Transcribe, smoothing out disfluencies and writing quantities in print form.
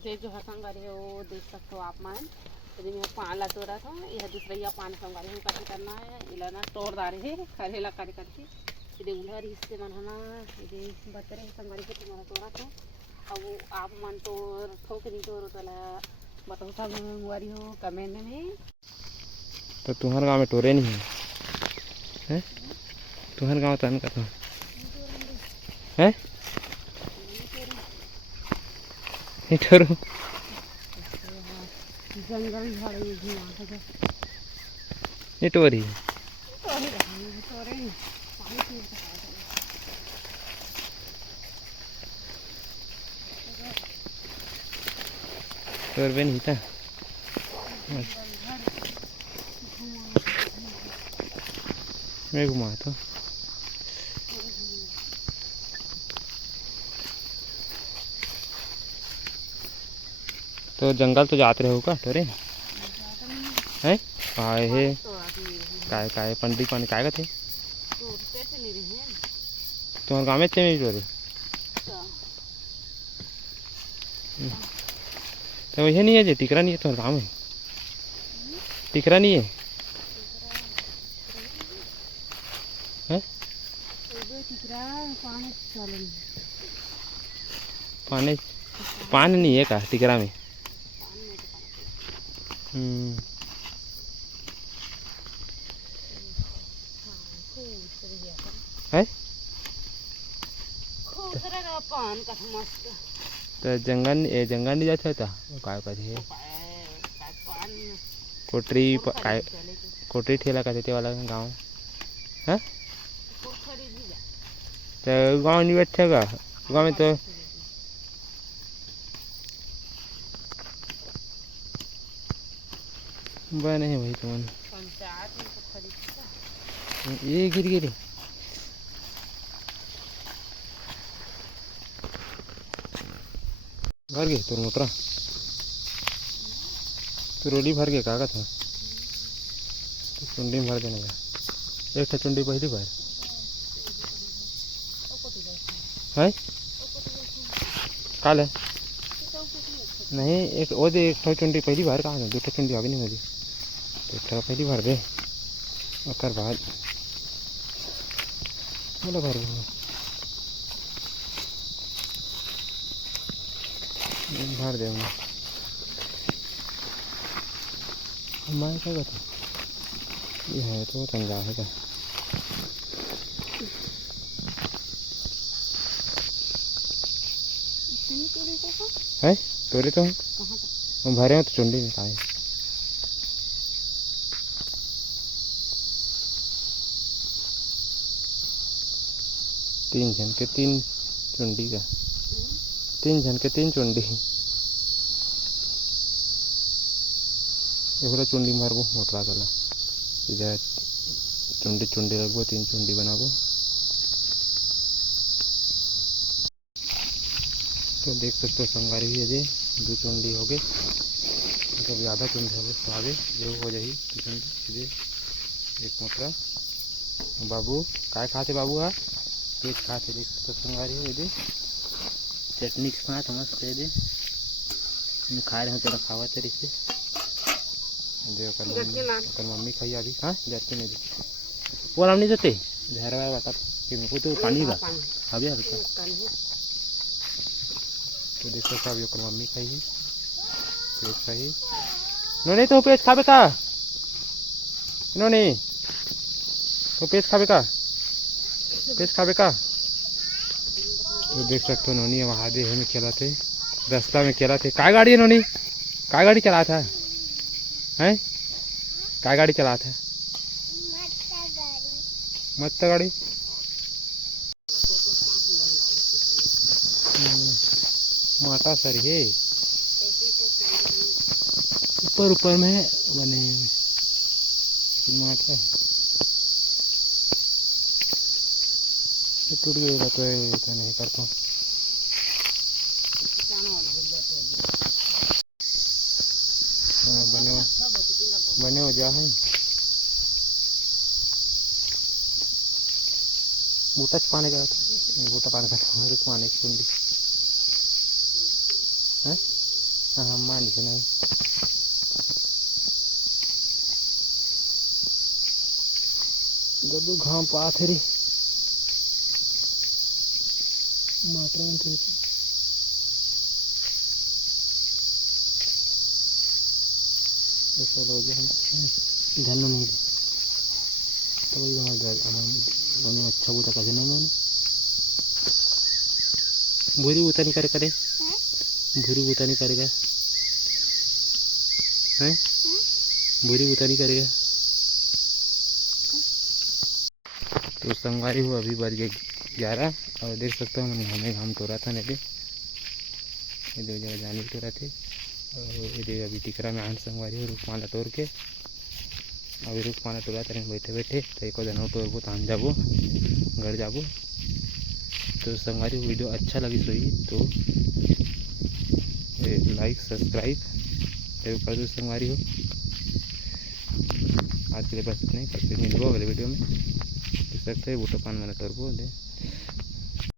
जे जो है संगारी है वो देख सकते हो आप मान यदि मैं पान ला तो रहा था यह दूसरा या पान संगारी हम कट करना है इलाना तोड़ दारे है खरेला कर करके यदि उधर हिस्से मन है ना यदि बतरे संगारी के तुम्हारा तोड़ा था अब वो आप मन तो ठोक नहीं तो तला बताओ था मंगवारी हो कमेंट में। तो तुम्हारे गांव में टोरे नहीं है हैं? तुम्हारे गांव तन का तो है नहीं टोरो जंगल झाड़ में भी आता था नहीं टोरी तोरे पानी पी टोर भी नहीं था मैं घुमा तो तो जंगल तो जाते रहो का टोरे हैं आए है काय काय पंडी पानी काय का थे तुम्हारे गाँव में थे नहीं टोरे तो वही नहीं है जे टिकरा नहीं है तुम्हारे गाँव में टिकरा नहीं है हैं पानी पान नहीं है का टिकरा में है तो जंगल नहीं जाता था काय का थे कोटरी ठेला का थे वाला गाँव है तो गाँव नहीं बैठेगा गाँव में तो बने है भाई तुम ये गिर गिरी भर गए तो मोटरा तो रोली भर गए कागज था तो चुंडी में भर देने का एक चुंडी पहली बार है काल है नहीं एक वो दे एक चुंडी पहली बार कहाँ दो चुंडी अभी नहीं मुझे तो एक पहली बार दे और बाद बोला भर भर दे मैं क्या कहता ये है तो चंगा है क्या है तोरे तो हम भरे हैं तो चुंडी में खाए 3 जन के 3 चुंडी का 3 जन के 3 चुंडी ये बोला चुंडी मारबो मोटरा गला इधर चुंडी चुंडी रखबो 3 चुंडी बनाबो तो देख सकते हो संगारी भी अजय 2 चुंडी हो गए मतलब ज़्यादा चुंडी हो गए तो आगे जो हो जाए चुंडी सीधे एक मोटरा बाबू काय खाते बाबू हा पेट खाते देख सकते संगारी है यदि चटनी के साथ मस्त है यदि खा रहे हैं तेरा खावा तेरे से मम्मी खाई अभी हाँ जाते नहीं वो नाम नहीं देते झहरा बता कि मेरे को तो पानी का अभी हल्का तो देख सकते अभी ओकर मम्मी खाई पेट खाई इन्होंने तो पेट खाबे का इन्होंने तो पेट खाबे का तो देख सकते हो नोनी वहाँ दे में खेला थे रास्ता में खेला थे काय गाड़ी है नोनी काय गाड़ी चला था हैं काय गाड़ी चला था मत गाड़ी माटा सर है ऊपर में बने माटा है टूट गएगा तो नहीं करता बने हो जा है बूटा पाने का बूटा पाने का रुक माने की चुंडी है हाँ मान लीजिए गदू घाम पात हरी मात्रा में तो ऐसा लोग हम ध्यान नहीं दे तो हमारे अच्छा बुता कैसे नहीं मैंने भूरी बुता नहीं करे भूरी बुता नहीं करेगा हैं भूरी बुता नहीं करेगा। तो संगवारी हुआ अभी बज गए 11 और देख सकते हो मैंने हमें घाम तोड़ा था नहीं ये दो जगह जाने तो रहे थे और ये अभी टिकरा में आन संगवारी हो रुख माला तोड़ के अभी रुख माला तोड़ा तेरे बैठे बैठे तो एक दिन तोड़बो तो आन जाबो घर जाबो। तो संगवारी वीडियो अच्छा लगी सोई तो लाइक सब्सक्राइब जरूर कर दो संगवारी हो। आज के लिए बस इतना ही, कल फिर मिलबो अगले वीडियो में। देख सकते हैं बूटा पान मैंने तोड़बो दे।